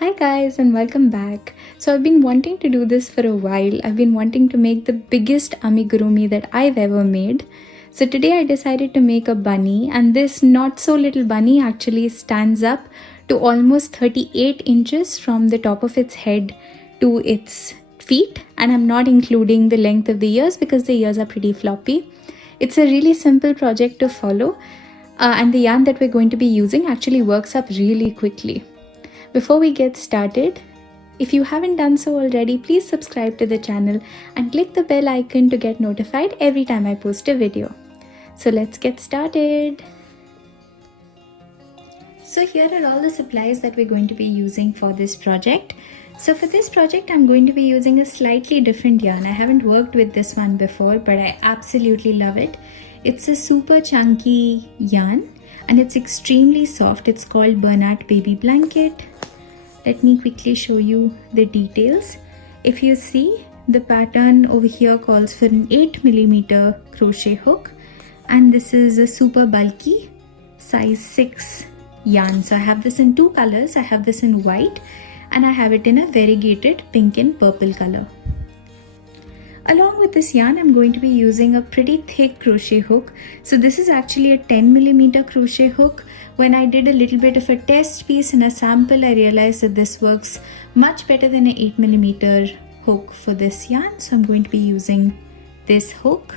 Hi guys and welcome back. So I've been wanting to do this for a while. I've been wanting to make the biggest amigurumi that I've ever made. So today I decided to make a bunny, and this not so little bunny actually stands up to almost 38 inches from the top of its head to its feet, and I'm not including the length of the ears because the ears are pretty floppy. It's a really simple project to follow, and the yarn that we're going to be using actually works up really quickly. Before we get started, if you haven't done so already, please subscribe to the channel and click the bell icon to get notified every time I post a video. So let's get started. So here are all the supplies that we're going to be using for this project. So for this project, I'm going to be using a slightly different yarn. I haven't worked with this one before, but I absolutely love it. It's a super chunky yarn and it's extremely soft. It's called Bernat Baby Blanket. Let me quickly show you the details. If you see, the pattern over here calls for an 8mm crochet hook, and this is a super bulky size 6 yarn. So I have this in two colors. I have this in white and I have it in a variegated pink and purple color. Along with this yarn, I'm going to be using a pretty thick crochet hook. So this is actually a 10mm crochet hook. When I did a little bit of a test piece and a sample, I realized that this works much better than an 8mm hook for this yarn. So I'm going to be using this hook.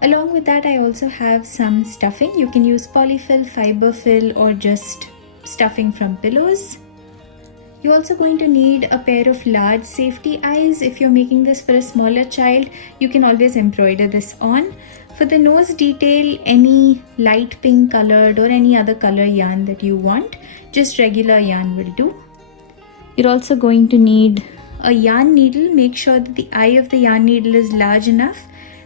Along with that, I also have some stuffing. You can use polyfill, fiber fill, or just stuffing from pillows. You're also going to need a pair of large safety eyes. If you're making this for a smaller child, you can always embroider this on. For the nose detail, any light pink colored or any other color yarn that you want, just regular yarn will do. You're also going to need a yarn needle. Make sure that the eye of the yarn needle is large enough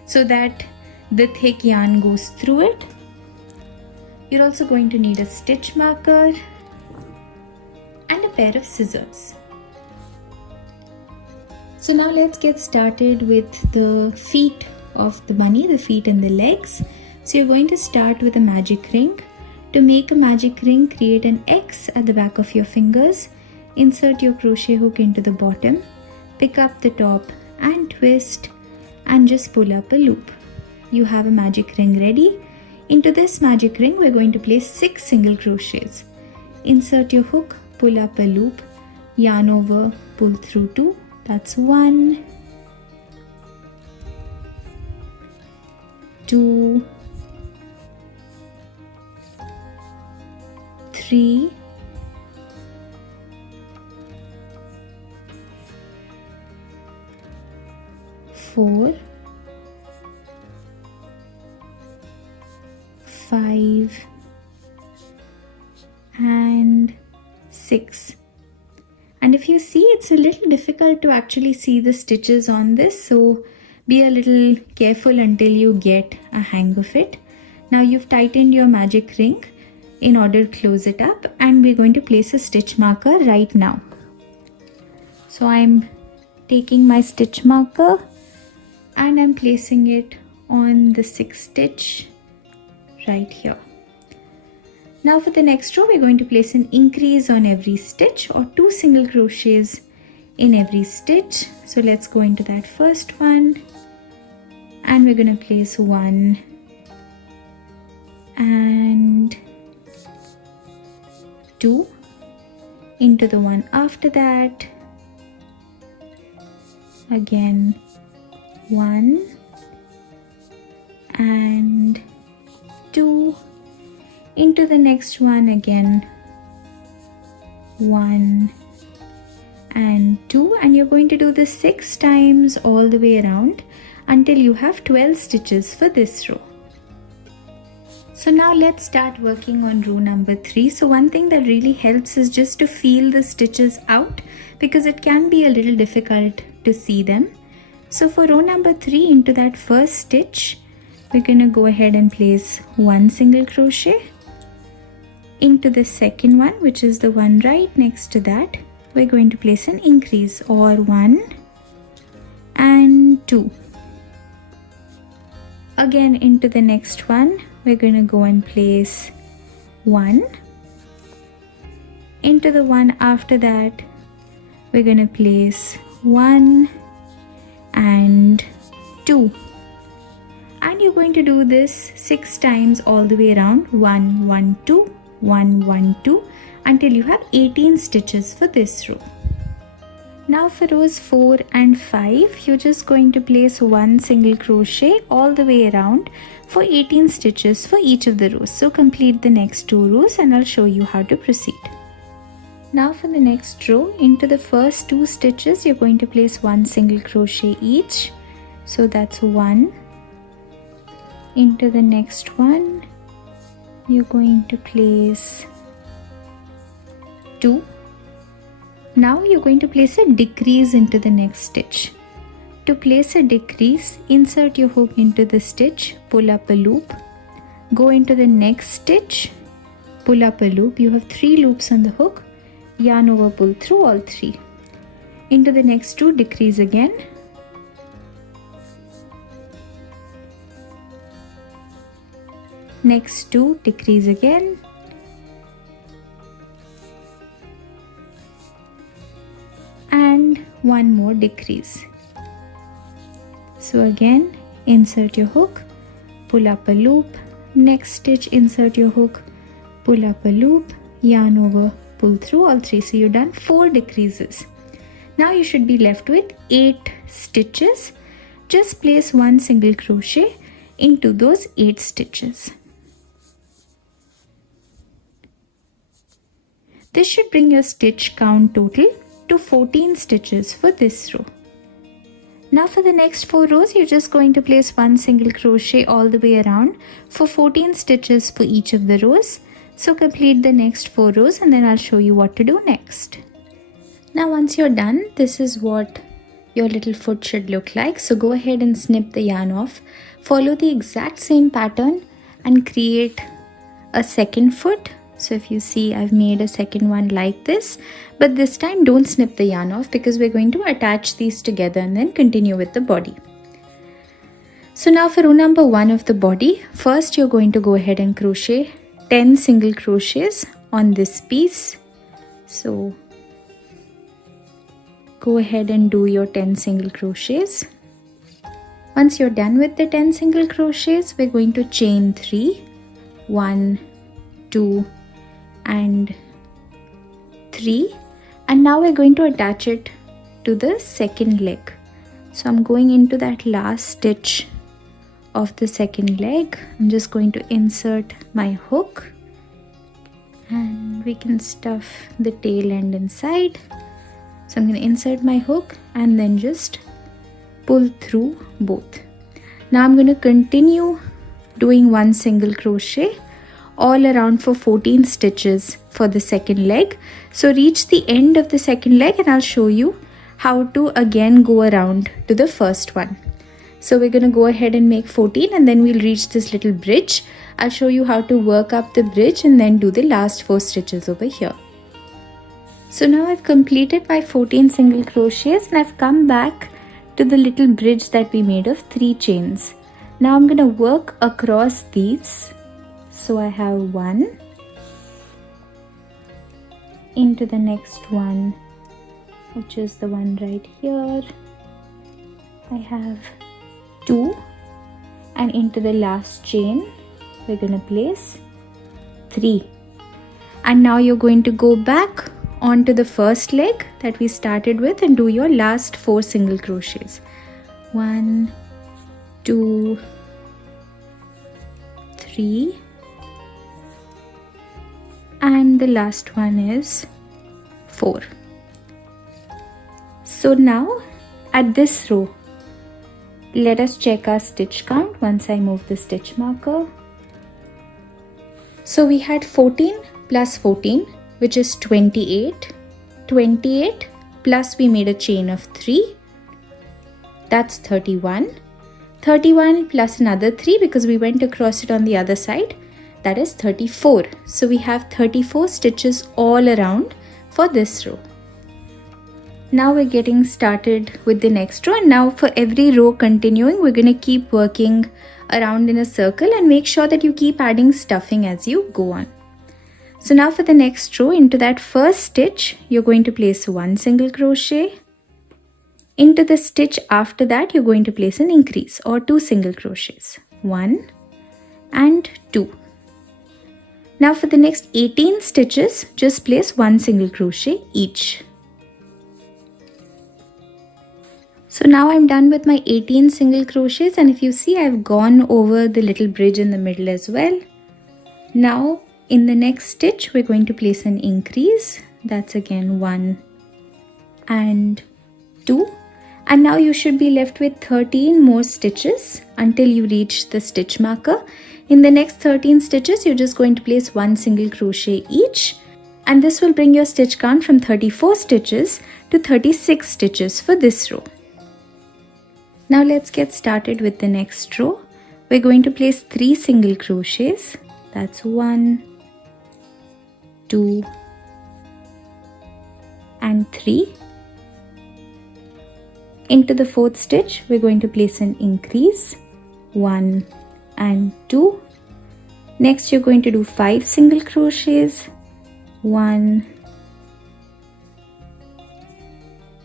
so that the thick yarn goes through it. You're also going to need a stitch marker and a pair of scissors. So now let's get started with the feet of the bunny, the feet and the legs. So you're going to start with a magic ring. To make a magic ring, create an X at the back of your fingers. Insert your crochet hook into the bottom, pick up the top and twist and just pull up a loop. You have a magic ring ready. Into this magic ring, we're going to place 6 single crochets. Insert your hook, pull up a loop, yarn over, pull through 2. That's 1, 2, 3, 4, 5, and 6. And if you see, it's a little difficult to actually see the stitches on this, so be a little careful until you get a hang of it. Now you've tightened your magic ring in order to close it up, and we're going to place a stitch marker right now. So I'm taking my stitch marker and I'm placing it on the 6th stitch right here. Now for the next row, we're going to place an increase on every stitch or 2 single crochets in every stitch. So let's go into that first one and we're going to place 1 and 2 into the one after that. Again 1 and 2 into the next one, again 1 and 2, and you're going to do this 6 times all the way around until you have 12 stitches for this row. So now let's start working on row number 3. So one thing that really helps is just to feel the stitches out because it can be a little difficult to see them. So for row number 3, into that first stitch, we're going to go ahead and place 1 single crochet. Into the second one, which is the one right next to that, we're going to place an increase or 1 and 2. Again into the next one, we're going to go and place 1 Into the one after that, we're going to place 1 and 2. And you're going to do this 6 times all the way around. 1 1 2 1 1 2 until you have 18 stitches for this row. Now for rows 4 and 5, you're just going to place 1 single crochet all the way around for 18 stitches for each of the rows. So complete the next 2 rows and I'll show you how to proceed. Now for the next row, into the first 2 stitches, you're going to place 1 single crochet each. So that's 1. Into the next one, you're going to place 2. Now you're going to place a decrease into the next stitch. To place a decrease, insert your hook into the stitch, pull up a loop, go into the next stitch, pull up a loop. You have 3 loops on the hook, yarn over, pull through all 3. Into the next 2, decrease again. Next 2, decrease again. And 1 more decrease. So again, insert your hook, pull up a loop, next stitch, insert your hook, pull up a loop, yarn over, pull through all 3. So you've done 4 decreases. Now you should be left with 8 stitches. Just place 1 single crochet into those 8 stitches. This should bring your stitch count total to 14 stitches for this row. Now for the next 4 rows, you're just going to place 1 single crochet all the way around for 14 stitches for each of the rows. So complete the next 4 rows and then I'll show you what to do next. Now once you're done, this is what your little foot should look like. So go ahead and snip the yarn off. Follow the exact same pattern and create a second foot. So if you see, I've made a second one like this, but this time don't snip the yarn off because we're going to attach these together and then continue with the body. So now for row number 1 of the body, first you're going to go ahead and crochet 10 single crochets on this piece. So go ahead and do your 10 single crochets. Once you're done with the 10 single crochets, we're going to chain 3, 1, 2, and 3, and now we're going to attach it to the second leg. So I'm going into that last stitch of the second leg. I'm just going to insert my hook and we can stuff the tail end inside. So I'm going to insert my hook and then just pull through both. Now I'm going to continue doing 1 single crochet all around for 14 stitches for the second leg. So reach the end of the second leg and I'll show you how to again go around to the first one. So we're going to go ahead and make 14 and then we'll reach this little bridge. I'll show you how to work up the bridge and then do the last 4 stitches over here. So now I've completed my 14 single crochets and I've come back to the little bridge that we made of 3 chains. Now I'm going to work across these. So I have 1 into the next one, which is the one right here. I have 2 and into the last chain we're going to place 3. And now you're going to go back onto the first leg that we started with and do your last 4 single crochets. 1, 2, 3. And the last one is 4. So now at this row, let us check our stitch count once I move the stitch marker. So we had 14 plus 14, which is 28. 28 plus we made a chain of 3. That's 31. 31 plus another 3 because we went across it on the other side. That is 34. So we have 34 stitches all around for this row. Now we're getting started with the next row, and now for every row continuing, we're going to keep working around in a circle and make sure that you keep adding stuffing as you go on. So now for the next row, into that first stitch, you're going to place 1 single crochet. Into the stitch after that, you're going to place an increase or 2 single crochets. 1 and 2. Now for the next 18 stitches, just place 1 single crochet each. So now I'm done with my 18 single crochets, and if you see, I've gone over the little bridge in the middle as well. Now in the next stitch, we're going to place an increase. That's again 1 and 2. And now you should be left with 13 more stitches until you reach the stitch marker. In the next 13 stitches, you're just going to place 1 single crochet each. And this will bring your stitch count from 34 stitches to 36 stitches for this row. Now let's get started with the next row. We're going to place 3 single crochets. That's 1, 2 and 3. Into the fourth stitch, we're going to place an increase, 1 and 2. Next, you're going to do 5 single crochets, 1,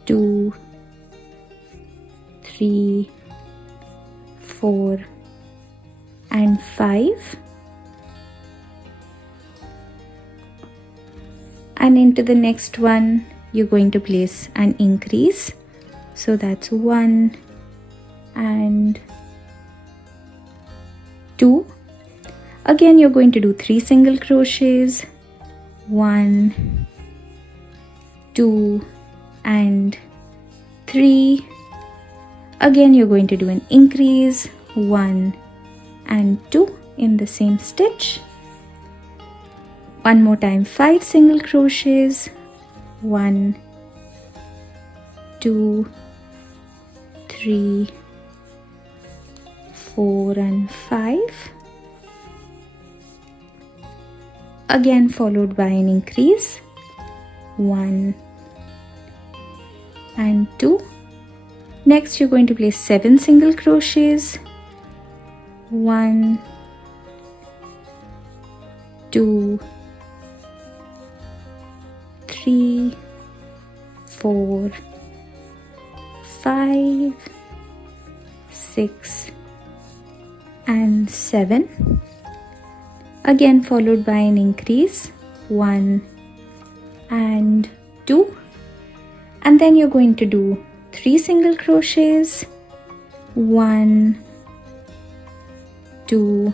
2, 3, 4 and 5. And into the next one, you're going to place an increase. So that's 1 and 2. Again, you're going to do 3 single crochets, 1, 2 and 3. Again, you're going to do an increase, 1 and 2 in the same stitch. One more time, 5 single crochets, 1, 2, 3, 4 and 5. Again followed by an increase, 1 and 2. Next, you're going to place 7 single crochets, 1, 2, 3, 4, 5, 6 and 7. Again followed by an increase, 1 and 2. And then you're going to do 3 single crochets, 1, 2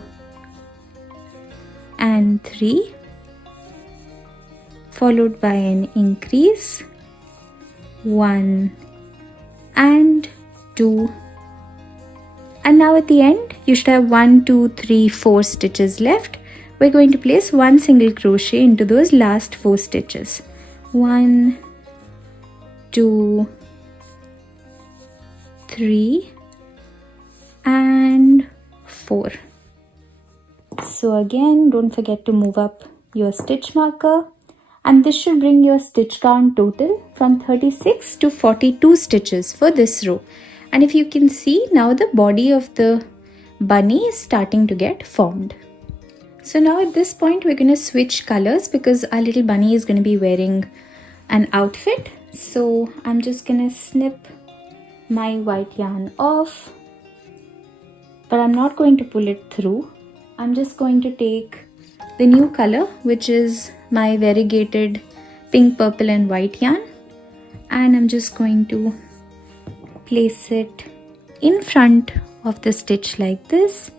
and 3, followed by an increase, 1 and 2. And now at the end, you should have 1, 2, 3, 4 stitches left. We're going to place 1 single crochet into those last 4 stitches. 1, 2, 3 and 4. So again, don't forget to move up your stitch marker, and this should bring your stitch count total from 36 to 42 stitches for this row. And if you can see, now the body of the bunny is starting to get formed. So now at this point, we're going to switch colors because our little bunny is going to be wearing an outfit. So I'm just going to snip my white yarn off, but I'm not going to pull it through. I'm just going to take the new color, which is my variegated pink, purple and white yarn, and I'm just going to place it in front of the stitch like this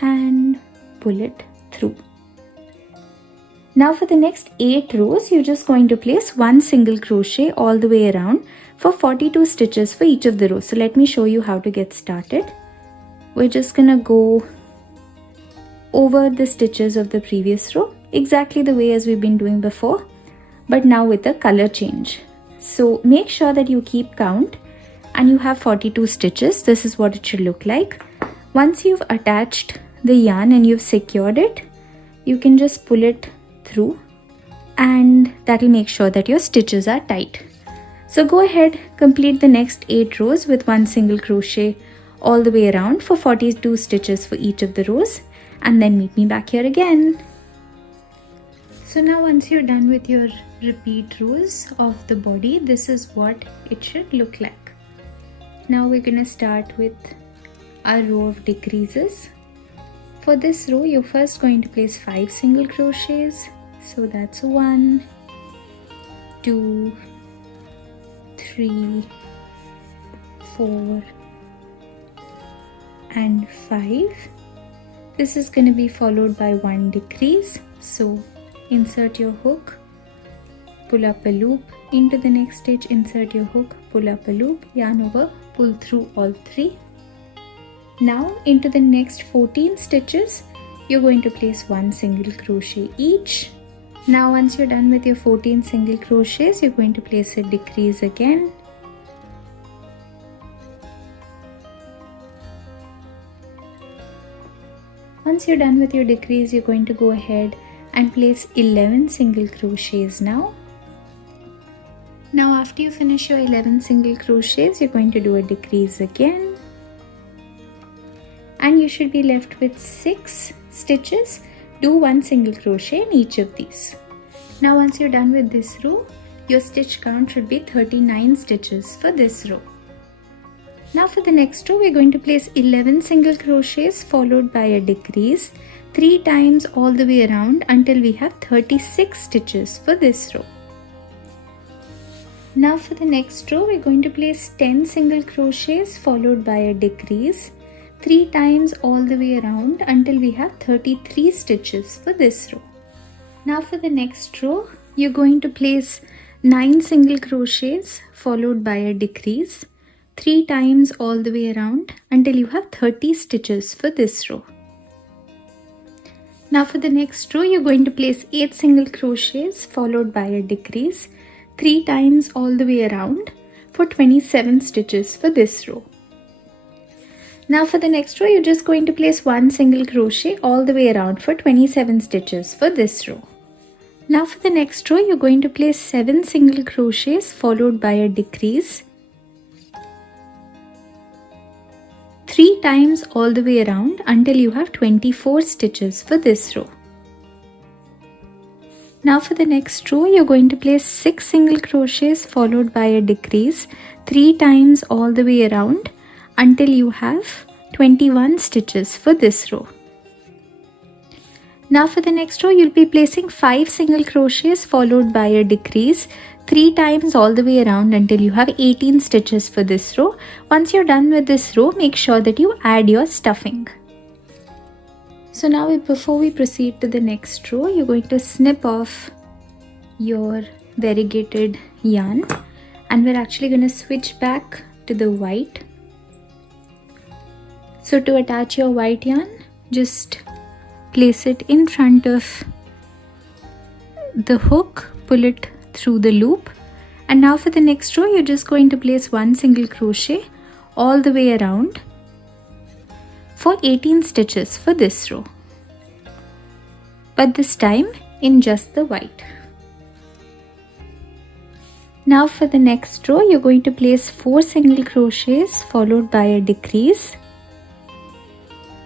and pull it through. Now for the next 8 rows, you're just going to place 1 single crochet all the way around for 42 stitches for each of the rows. So let me show you how to get started. We're just gonna go over the stitches of the previous row exactly the way as we've been doing before, but now with a color change. So make sure that you keep count and you have 42 stitches. This is what it should look like. Once you've attached the yarn and you've secured it, you can just pull it through, and that'll make sure that your stitches are tight. So go ahead, complete the next 8 rows with 1 single crochet all the way around for 42 stitches for each of the rows, and then meet me back here again. So now once you're done with your repeat rows of the body, this is what it should look like. Now we're going to start with our row of decreases. For this row, you're first going to place 5 single crochets. So that's 1, 2, 3, 4 and 5. This is going to be followed by 1 decrease. So insert your hook, pull up a loop into the next stitch, insert your hook, pull up a loop, yarn over, pull through all 3. Now into the next 14 stitches, you're going to place 1 single crochet each. Now once you're done with your 14 single crochets, you're going to place a decrease again. Once you're done with your decrease, you're going to go ahead and place 11 single crochets now. Now after you finish your 11 single crochets, you're going to do a decrease again. And you should be left with 6 stitches. Do 1 single crochet in each of these. Now once you're done with this row, your stitch count should be 39 stitches for this row. Now for the next row, we're going to place 11 single crochets followed by a decrease 3 times all the way around until we have 36 stitches for this row. Now for the next row, we're going to place 10 single crochets followed by a decrease 3 times all the way around until we have 33 stitches for this row. Now for the next row, you're going to place 9 single crochets followed by a decrease 3 times all the way around until you have 30 stitches for this row. Now for the next row, you're going to place 8 single crochets followed by a decrease 3 times all the way around for 27 stitches for this row. Now for the next row, you're just going to place 1 single crochet all the way around for 27 stitches for this row. Now for the next row, you're going to place 7 single crochets followed by a decrease 3 times all the way around until you have 24 stitches for this row. Now for the next row, you're going to place 6 single crochets followed by a decrease 3 times all the way around until you have 21 stitches for this row. Now for the next row, you'll be placing 5 single crochets followed by a decrease 3 times all the way around until you have 18 stitches for this row. Once you're done with this row, make sure that you add your stuffing. So now before we proceed to the next row, you're going to snip off your variegated yarn and we're actually going to switch back to the white. So to attach your white yarn, just place it in front of the hook, pull it through the loop, and now for the next row, you're just going to place 1 single crochet all the way around for 18 stitches for this row, but this time in just the white. Now for the next row, you're going to place 4 single crochets followed by a decrease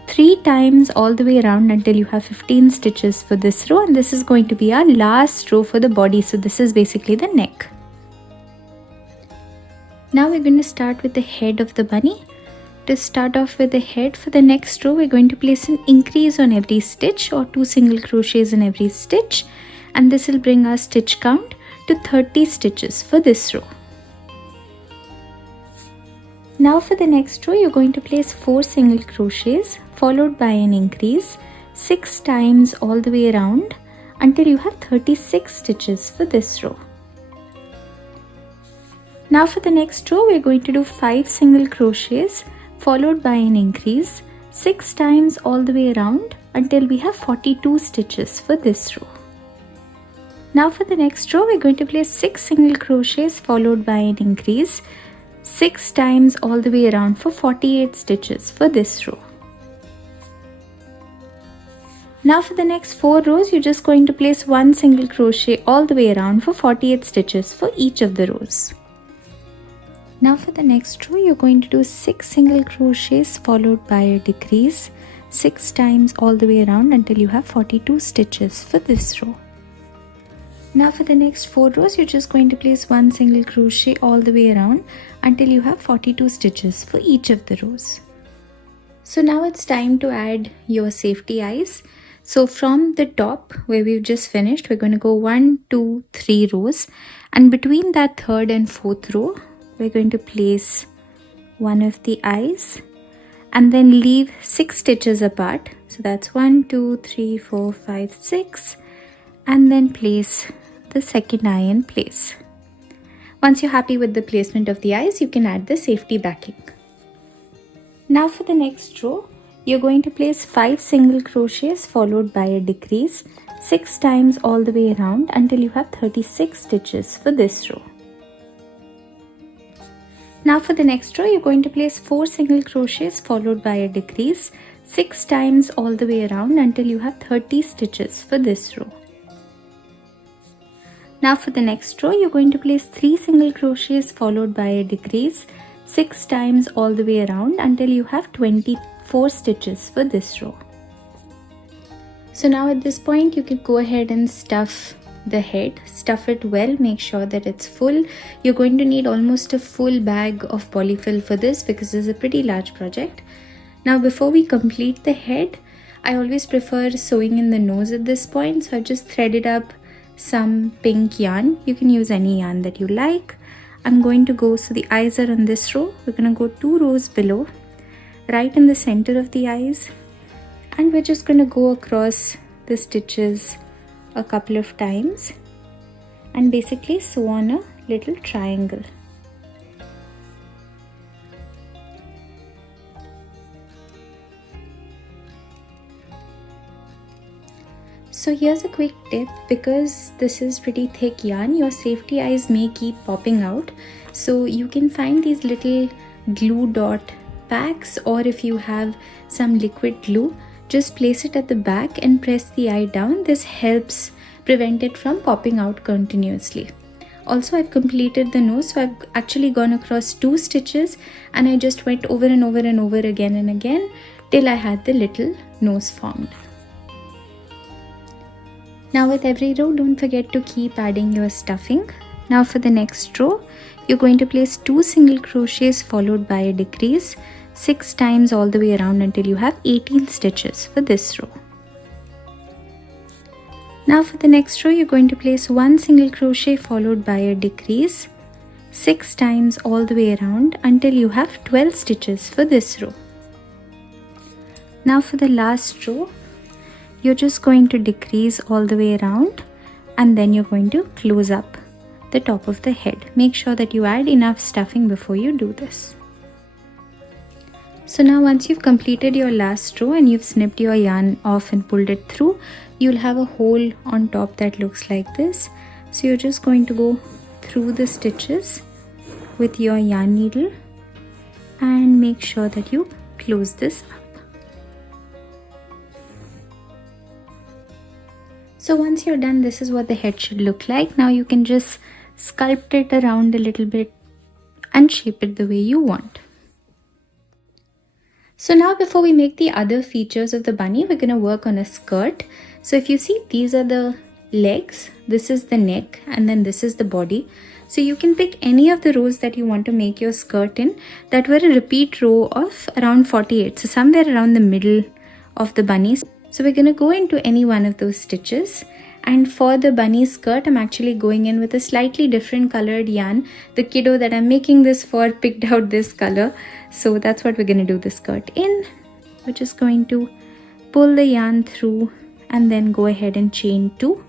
3 times all the way around until you have 15 stitches for this row, and this is going to be our last row for the body. So this is basically the neck. Now we're going to start with the head of the bunny. To start off with the head, for the next row, we're going to place an increase on every stitch or 2 single crochets in every stitch, and this will bring our stitch count to 30 stitches for this row. Now for the next row, you're going to place 4 single crochets followed by an increase 6 times all the way around until you have 36 stitches for this row. Now for the next row, we're going to do 5 single crochets followed by an increase 6 times all the way around until we have 42 stitches for this row. Now for the next row, we're going to place 6 single crochets followed by an increase 6 times all the way around for 48 stitches for this row. Now for the next 4 rows, you're just going to place 1 single crochet all the way around for 48 stitches for each of the rows. Now for the next row, you're going to do 6 single crochets followed by a decrease 6 times all the way around until you have 42 stitches for this row. Now for the next 4 rows, you're just going to place 1 single crochet all the way around until you have 42 stitches for each of the rows. So now it's time to add your safety eyes. So from the top where we've just finished, we're going to go 1, 2, 3 rows, and between that third and fourth row, we're going to place one of the eyes and then leave 6 stitches apart. So that's 1, 2, 3, 4, 5, 6, and then place the second eye in place. Once you're happy with the placement of the eyes, you can add the safety backing. Now for the next row, you're going to place 5 single crochets followed by a decrease 6 times all the way around until you have 36 stitches for this row. Now for the next row, you're going to place 4 single crochets followed by a decrease 6 times all the way around until you have 30 stitches for this row. Now for the next row, you're going to place 3 single crochets followed by a decrease 6 times all the way around until you have 24 stitches for this row. So now at this point, you can go ahead and stuff the head. Stuff it well, make sure that it's full. You're going to need almost a full bag of polyfill for this because this is a pretty large project. Now before we complete the head, I always prefer sewing in the nose at this point, so I've just threaded up some pink yarn. You can use any yarn that you like. I'm going to go, so the eyes are on this row, we're going to go 2 rows below, right in the center of the eyes, and we're just going to go across the stitches a couple of times and basically sew on a little triangle. So here's a quick tip, because this is pretty thick yarn, your safety eyes may keep popping out. So you can find these little glue dot packs, or if you have some liquid glue, just place it at the back and press the eye down. This helps prevent it from popping out continuously. Also, I've completed the nose, so I've actually gone across 2 stitches and I just went over and over and over again and again till I had the little nose formed. Now with every row, don't forget to keep adding your stuffing. Now for the next row, you're going to place 2 single crochets followed by a decrease 6 times all the way around until you have 18 stitches for this row. Now for the next row, you're going to place 1 single crochet followed by a decrease 6 times all the way around until you have 12 stitches for this row. Now for the last row, you're just going to decrease all the way around and then you're going to close up the top of the head. Make sure that you add enough stuffing before you do this. So now once you've completed your last row and you've snipped your yarn off and pulled it through, you'll have a hole on top that looks like this. So you're just going to go through the stitches with your yarn needle and make sure that you close this up. So once you're done, this is what the head should look like. Now you can just sculpt it around a little bit and shape it the way you want. So now before we make the other features of the bunny, we're going to work on a skirt. So if you see, these are the legs, this is the neck, and then this is the body. So you can pick any of the rows that you want to make your skirt in that were a repeat row of around 48. So somewhere around the middle of the bunny. So we're going to go into any one of those stitches, and for the bunny skirt, I'm actually going in with a slightly different colored yarn. The kiddo that I'm making this for picked out this color, so that's what we're going to do the skirt in. We're just going to pull the yarn through and then go ahead and chain 2,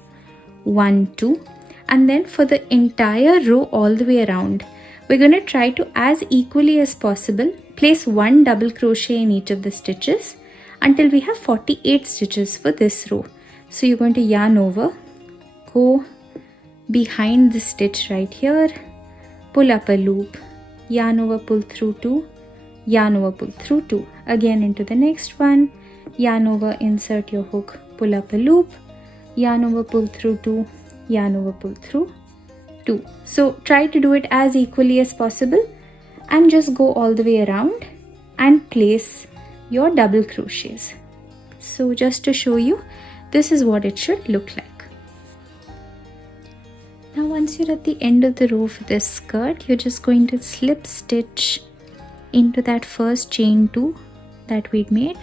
1, 2, and then for the entire row all the way around, we're going to try to, as equally as possible, place 1 double crochet in each of the stitches until we have 48 stitches for this row. So you're going to yarn over, go behind the stitch right here, pull up a loop, yarn over, pull through 2, yarn over, pull through 2, again into the next one, yarn over, insert your hook, pull up a loop, yarn over, pull through 2, yarn over, pull through 2. So try to do it as equally as possible and just go all the way around and place your double crochets. So just to show you, this is what it should look like. Now once you're at the end of the row for this skirt, you're just going to slip stitch into that first chain 2 that we'd made.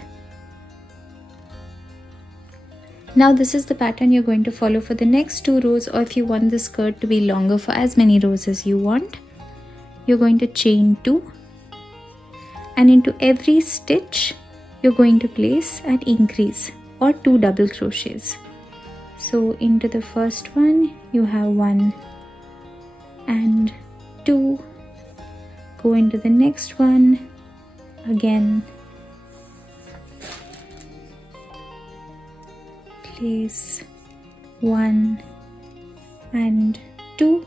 Now this is the pattern you're going to follow for the next 2 rows, or if you want the skirt to be longer for as many rows as you want, you're going to chain 2, and into every stitch you're going to place an increase or 2 double crochets. So into the first one you have 1 and 2, go into the next one, again place 1 and 2,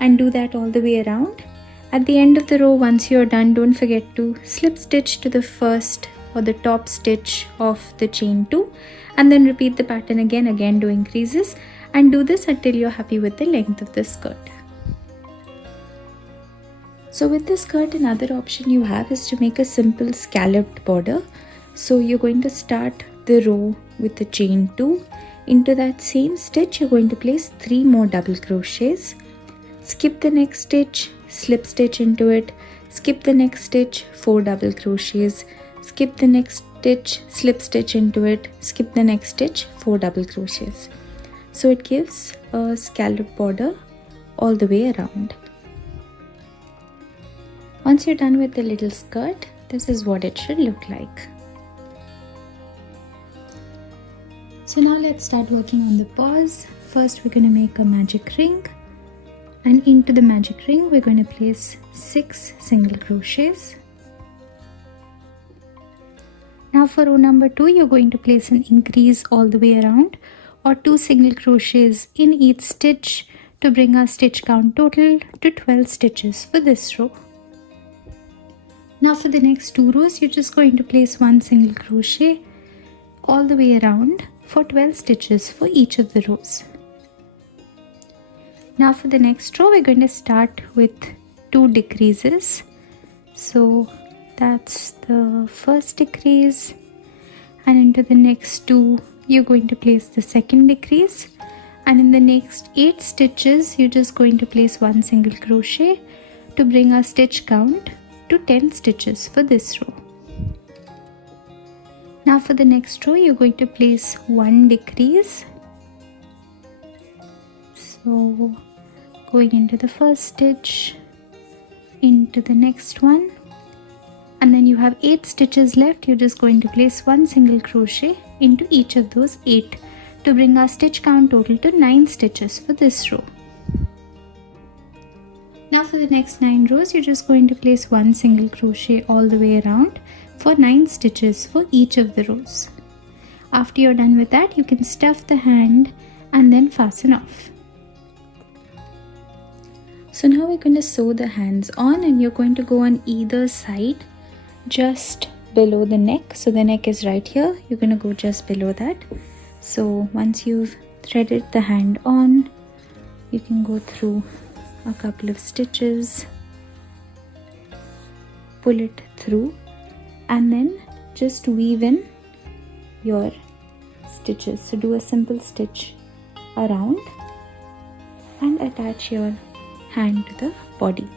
and do that all the way around. At the end of the row, once you're done, don't forget to slip stitch to the first or the top stitch of the chain 2, and then repeat the pattern again do increases, and do this until you're happy with the length of the skirt. So with this skirt, another option you have is to make a simple scalloped border. So you're going to start the row with the chain 2. Into that same stitch you're going to place 3 more double crochets, skip the next stitch, slip stitch into it, skip the next stitch, 4 double crochets, skip the next stitch, slip stitch into it, skip the next stitch, 4 double crochets. So it gives a scallop border all the way around. Once you're done with the little skirt, this is what it should look like. So now let's start working on the paws. First we're going to make a magic ring, and into the magic ring we're going to place 6 single crochets. Now for row number 2, you're going to place an increase all the way around, or 2 single crochets in each stitch, to bring our stitch count total to 12 stitches for this row. Now for the next 2 rows, you're just going to place 1 single crochet all the way around for 12 stitches for each of the rows. Now for the next row, we're going to start with 2 decreases. So that's the first decrease, and into the next 2 you're going to place the second decrease, and in the next 8 stitches you're just going to place 1 single crochet to bring our stitch count to 10 stitches for this row. Now for the next row, you're going to place 1 decrease. So going into the first stitch, into the next one, and then you have 8 stitches left. You're just going to place 1 single crochet into each of those 8 to bring our stitch count total to 9 stitches for this row. Now for the next 9 rows, you're just going to place 1 single crochet all the way around for 9 stitches for each of the rows. After you're done with that, you can stuff the hand and then fasten off. So now we're going to sew the hands on, and you're going to go on either side just below the neck. So the neck is right here, you're going to go just below that. So once you've threaded the hand on, you can go through a couple of stitches, pull it through, and then just weave in your stitches. So do a simple stitch around and attach your hand to the body.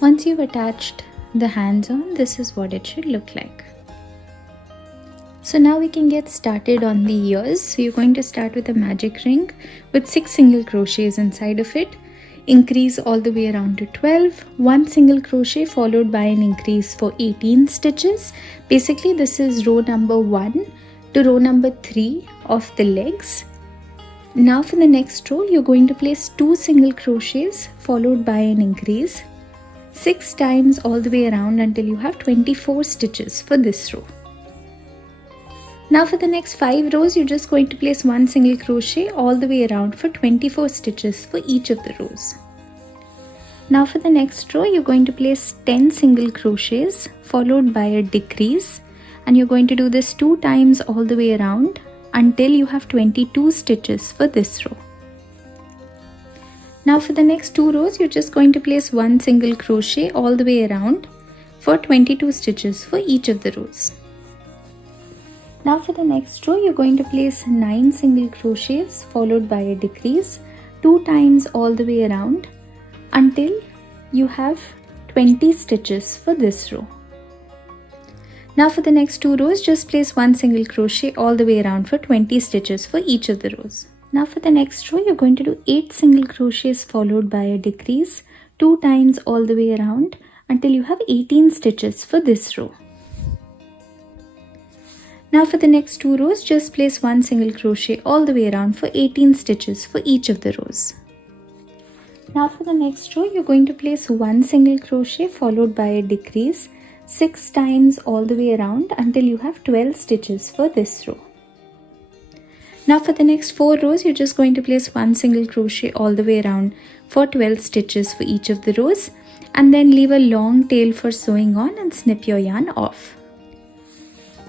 Once you've attached the hands on, this is what it should look like. So now we can get started on the ears. So you're going to start with a magic ring with 6 single crochets inside of it, increase all the way around to 12, 1 single crochet followed by an increase for 18 stitches. Basically this is row number 1 to row number 3 of the legs. Now for the next row, you're going to place 2 single crochets followed by an increase 6 times all the way around until you have 24 stitches for this row. Now for the next 5 rows, you're just going to place 1 single crochet all the way around for 24 stitches for each of the rows. Now for the next row, you're going to place 10 single crochets followed by a decrease, and you're going to do this 2 times all the way around until you have 22 stitches for this row. Now for the next 2 rows, you're just going to place 1 single crochet all the way around for 22 stitches for each of the rows. Now for the next row, you're going to place 9 single crochets followed by a decrease 2 times all the way around until you have 20 stitches for this row. Now for the next 2 rows, just place 1 single crochet all the way around for 20 stitches for each of the rows. Now for the next row, you're going to do 8 single crochets followed by a decrease 2 times all the way around until you have 18 stitches for this row. Now for the next 2 rows, just place 1 single crochet all the way around for 18 stitches for each of the rows. Now for the next row, you're going to place 1 single crochet followed by a decrease 6 times all the way around until you have 12 stitches for this row. Now for the next 4 rows, you're just going to place 1 single crochet all the way around for 12 stitches for each of the rows, and then leave a long tail for sewing on and snip your yarn off.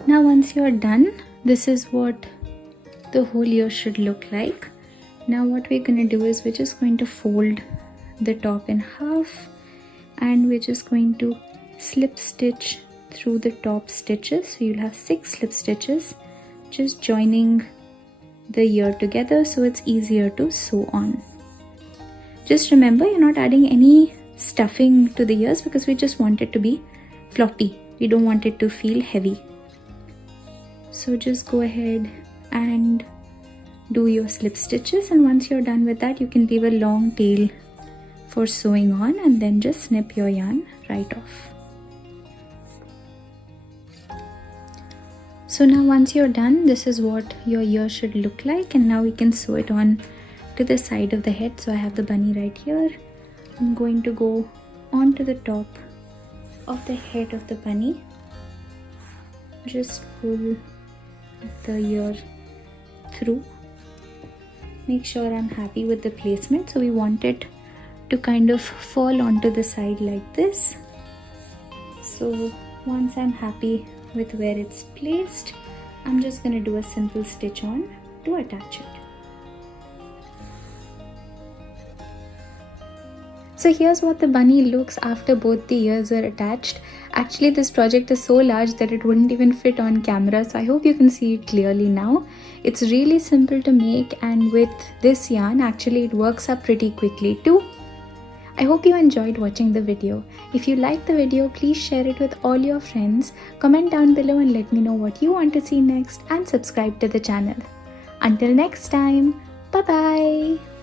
Now once you're done, this is what the whole ear should look like. Now what we're going to do is we're just going to fold the top in half, and we're just going to slip stitch through the top stitches. So you'll have 6 slip stitches, just joining the ear together so it's easier to sew on. Just remember, you're not adding any stuffing to the ears because we just want it to be floppy. We don't want it to feel heavy. So just go ahead and do your slip stitches, and once you're done with that, you can leave a long tail for sewing on and then just snip your yarn right off. So now once you're done, this is what your ear should look like, and now we can sew it on to the side of the head. So I have the bunny right here. I'm going to go onto the top of the head of the bunny. Just pull the ear through. Make sure I'm happy with the placement. So we want it to kind of fall onto the side like this. So once I'm happy with where it's placed, I'm just going to do a simple stitch on to attach it. So here's what the bunny looks after both the ears are attached. Actually, this project is so large that it wouldn't even fit on camera, so I hope you can see it clearly now. It's really simple to make, and with this yarn, actually it works up pretty quickly too. I hope you enjoyed watching the video. If you liked the video, please share it with all your friends, comment down below and let me know what you want to see next, and subscribe to the channel. Until next time, bye bye!